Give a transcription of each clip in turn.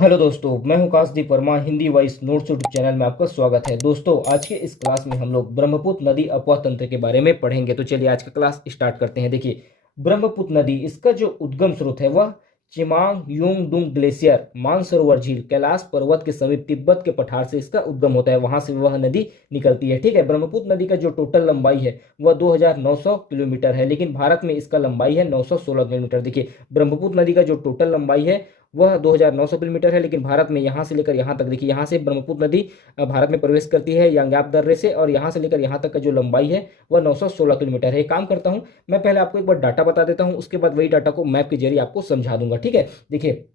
Hello दोस्तों, मैं हूं Kashdeep Verma. Hindi voice notes YouTube channel में आपका स्वागत है। दोस्तों, आज के इस क्लास में हम लोग ब्रह्मपुत्र नदी अपवाह तंत्र के बारे में पढ़ेंगे। तो चलिए आज का क्लास स्टार्ट करते हैं। देखिए, ब्रह्मपुत्र नदी, इसका जो उद्गम स्रोत है वह चिमांग युंगडुंग ग्लेशियर मानसरोवर झील कैलाश पर्वत के समीप तिब्बत के पठार से इसका उद्गम होता है। वहां से वह नदी निकलती है। ठीक है। ब्रह्मपुत्र नदी का जो टोटल लंबाई है वह 2900 किलोमीटर है, लेकिन भारत में इसका लंबाई है 916 किलोमीटर। देखिए, ब्रह्मपुत्र नदी का जो टोटल लंबाई है वह 2900 किलोमीटर है, लेकिन भारत में यहाँ से लेकर यहाँ तक, देखिए यहाँ से ब्रह्मपुत्र नदी भारत में प्रवेश करती है यांग्याप दर्रे से, और यहाँ से लेकर यहाँ तक का जो लंबाई है वह 916 किलोमीटर है। काम करता हूँ, मैं पहले आपको एक बार डाटा बता देता हूँ, उसके बाद वही डाटा को मैप के जरिए आपको समझा दूंगा। ठीक है। देखिए,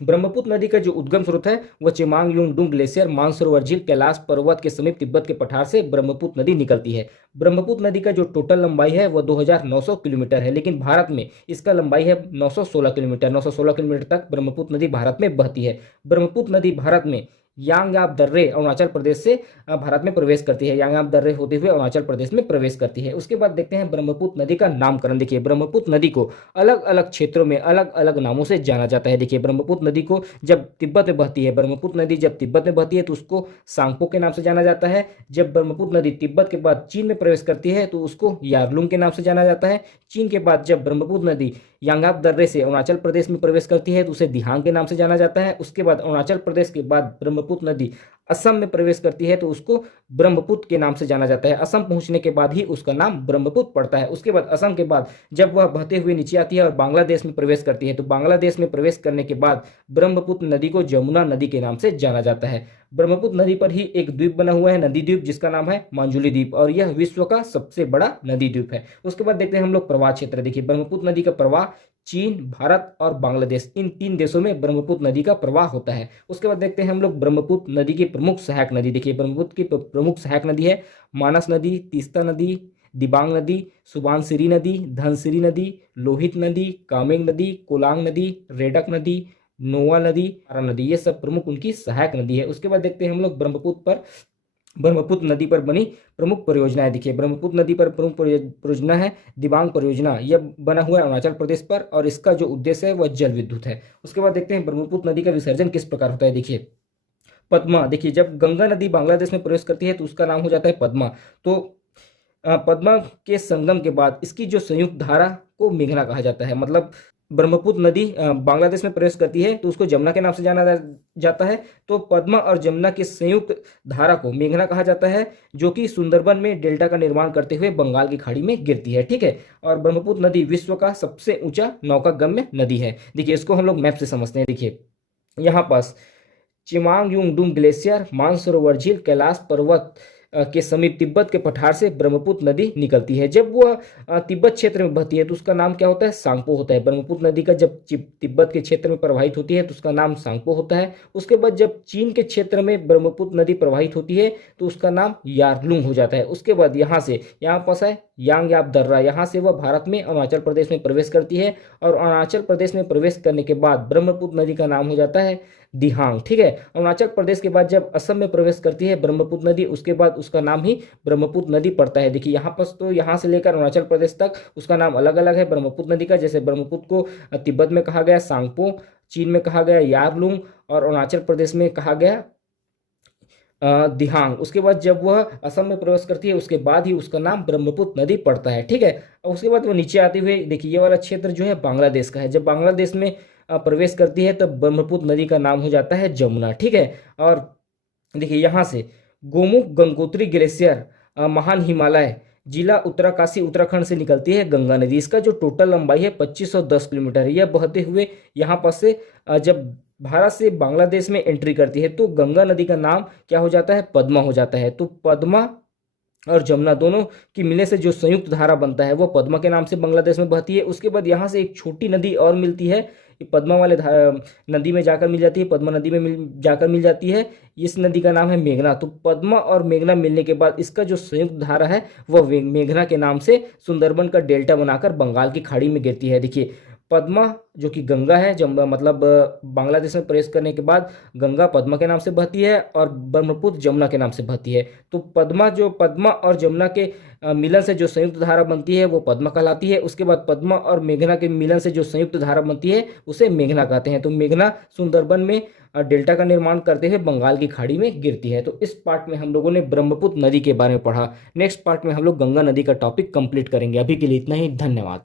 ब्रह्मपुत्र नदी का जो उद्गम स्रोत है वह चिमांग युंगडुंग ग्लेशियर मानसरोवर झील कैलाश पर्वत के समीप तिब्बत के पठार से ब्रह्मपुत्र नदी निकलती है। ब्रह्मपुत्र नदी का जो टोटल लंबाई है वह 2900 किलोमीटर है, लेकिन भारत में इसका लंबाई है 916 किलोमीटर। 916 किलोमीटर तक ब्रह्मपुत्र नदी भारत में बहती है। ब्रह्मपुत्र नदी भारत में यांगयाप दर्रे अरुणाचल प्रदेश से भारत में प्रवेश करती है। यांगयाप दर्रे होते हुए अरुणाचल प्रदेश में प्रवेश करती है। उसके बाद देखते हैं ब्रह्मपुत्र नदी का नामकरण। देखिए, ब्रह्मपुत्र नदी को अलग अलग क्षेत्रों में अलग अलग नामों से जाना जाता है। देखिए, ब्रह्मपुत्र नदी को जब तिब्बत में बहती है, ब्रह्मपुत्र नदी जब तिब्बत में बहती है तो उसको सांगपो के नाम से जाना जाता है। जब ब्रह्मपुत्र नदी तिब्बत के बाद चीन में प्रवेश करती है तो उसको यारलुंग के नाम से जाना जाता है। चीन के बाद जब ब्रह्मपुत्र नदी यांगयाप दर्रे से अरुणाचल प्रदेश में प्रवेश करती है तो उसे दिहांग के नाम से जाना जाता है। उसके बाद अरुणाचल प्रदेश के बाद ब्रह्मपुत्र नदी असम में प्रवेश करती है तो उसको ब्रह्मपुत्र के नाम से जाना जाता है। असम पहुंचने के बाद ही उसका नाम ब्रह्मपुत्र पड़ता है। उसके बाद असम के बाद जब वह बहते हुए नीचे आती है और बांग्लादेश में प्रवेश करती है तो बांग्लादेश में प्रवेश करने के बाद ब्रह्मपुत्र नदी को जमुना नदी के नाम से जाना जाता है। ब्रह्मपुत्र नदी पर ही एक द्वीप बना हुआ है, नदी द्वीप, जिसका नाम है मांजुली द्वीप, और यह विश्व का सबसे बड़ा नदी द्वीप है। उसके बाद देखते हैं हम लोग प्रवाह क्षेत्र। देखिए, ब्रह्मपुत्र नदी का प्रवाह चीन, भारत और बांग्लादेश, इन तीन देशों में ब्रह्मपुत्र नदी का प्रवाह होता है। उसके बाद देखते हैं हम लोग ब्रह्मपुत्र नदी की प्रमुख सहायक नदी। देखिए, ब्रह्मपुत्र की प्रमुख सहायक नदी है मानस नदी, तीस्ता नदी, दिबांग नदी, सुबानसिरी नदी, धनसिरी नदी, लोहित नदी, कामेंग नदी, कोलांग नदी, रेडक नदी, नोआ नदी, आरा नदी, ये सब प्रमुख उनकी सहायक नदी है। उसके बाद देखते हैं हम लोग ब्रह्मपुत्र नदी पर बनी प्रमुख परियोजनाएं। देखिए, ब्रह्मपुत्र नदी पर प्रमुख परियोजना है दिबांग परियोजना। यह बना हुआ है अरुणाचल प्रदेश पर और इसका जो उद्देश्य है वह जल विद्युत है। उसके बाद देखते हैं ब्रह्मपुत्र नदी का विसर्जन किस प्रकार होता है। देखिए, पद्मा। देखिए, जब गंगा नदी बांग्लादेश में प्रवेश करती है तो उसका नाम हो जाता है पद्मा। तो पद्मा के संगम के बाद इसकी जो संयुक्त धारा को मेघना कहा जाता है। मतलब ब्रह्मपुत्र नदी बांग्लादेश में प्रवेश करती है तो उसको जमुना के नाम से जाना जाता है। तो पद्मा और जमुना की संयुक्त धारा को मेघना कहा जाता है, जो कि सुंदरबन में डेल्टा का निर्माण करते हुए बंगाल की खाड़ी में गिरती है। ठीक है। और ब्रह्मपुत्र नदी विश्व का सबसे ऊंचा नौकागम्य नदी है। देखिए, इसको हम लोग मैप से समझते हैं। देखिए, यहाँ पास चिमांग युंगडुंग ग्लेशियर मानसरोवर झील कैलाश पर्वत के समीप तिब्बत के पठार से ब्रह्मपुत्र नदी निकलती है। जब वह तिब्बत क्षेत्र में बहती है तो उसका नाम क्या होता है? सांगपो होता है। ब्रह्मपुत्र नदी का जब तिब्बत के क्षेत्र में प्रवाहित होती है तो उसका नाम सांगपो होता है। उसके बाद जब चीन के क्षेत्र में ब्रह्मपुत्र नदी प्रवाहित होती है तो उसका नाम यारलुंग हो जाता है। उसके बाद यहाँ पास है यांगयाप दर्रा। यहाँ से वह भारत में अरुणाचल प्रदेश में प्रवेश करती है और अरुणाचल प्रदेश में प्रवेश करने के बाद ब्रह्मपुत्र नदी का नाम हो जाता है दिहांग। ठीक है। अरुणाचल प्रदेश के बाद जब असम में प्रवेश करती है ब्रह्मपुत्र नदी, उसके बाद उसका नाम ही ब्रह्मपुत्र नदी पड़ता है। देखिए, यहाँ पर तो यहाँ से लेकर अरुणाचल प्रदेश तक उसका नाम अलग अलग है ब्रह्मपुत्र नदी का। जैसे ब्रह्मपुत्र को तिब्बत में कहा गया सांगपो, चीन में कहा गया यारलुंग और अरुणाचल प्रदेश में कहा गया दिहांग। उसके बाद जब वह असम में प्रवेश करती है उसके बाद ही उसका नाम ब्रह्मपुत्र नदी पड़ता है। ठीक है। और उसके बाद वो नीचे आते हुए, देखिए, ये वाला क्षेत्र जो है बांग्लादेश का है। जब बांग्लादेश में प्रवेश करती है तब ब्रह्मपुत्र नदी का नाम हो जाता है जमुना। ठीक है। और देखिए, यहाँ से गोमुख गंगोत्री ग्लेशियर महान हिमालय जिला उत्तरकाशी उत्तराखंड से निकलती है गंगा नदी। इसका जो टोटल लंबाई है 2510 किलोमीटर है। यह बहते हुए यहाँ पर से जब भारत से बांग्लादेश में एंट्री करती है तो गंगा नदी का नाम क्या हो जाता है? पद्मा हो जाता है। तो पद्मा और जमुना दोनों की मिलने से जो संयुक्त धारा बनता है वो पद्मा के नाम से बांग्लादेश में बहती है। उसके बाद यहाँ से एक छोटी नदी और मिलती है, पद्मा वाले नदी में जाकर मिल जाती है, पद्मा नदी में जाकर मिल जाती है। इस नदी का नाम है मेघना। तो पद्मा और मेघना मिलने के बाद इसका जो संयुक्त धारा है वह मेघना के नाम से सुंदरबन का डेल्टा बनाकर बंगाल की खाड़ी में गिरती है। देखिए, पद्मा जो कि गंगा है, जब मतलब बांग्लादेश में प्रवेश करने के बाद गंगा पद्मा के नाम से बहती है और ब्रह्मपुत्र जमुना के नाम से बहती है। तो पद्मा और जमुना के मिलन से जो संयुक्त धारा बनती है वो पद्मा कहलाती है। उसके बाद पद्मा और मेघना के मिलन से जो संयुक्त धारा बनती है उसे मेघना कहते हैं। तो मेघना सुंदरबन में डेल्टा का निर्माण करते हुए बंगाल की खाड़ी में गिरती है। तो इस पार्ट में हम लोगों ने ब्रह्मपुत्र नदी के बारे में पढ़ा। नेक्स्ट पार्ट में हम लोग गंगा नदी का टॉपिक कंप्लीट करेंगे। अभी के लिए इतना ही, धन्यवाद।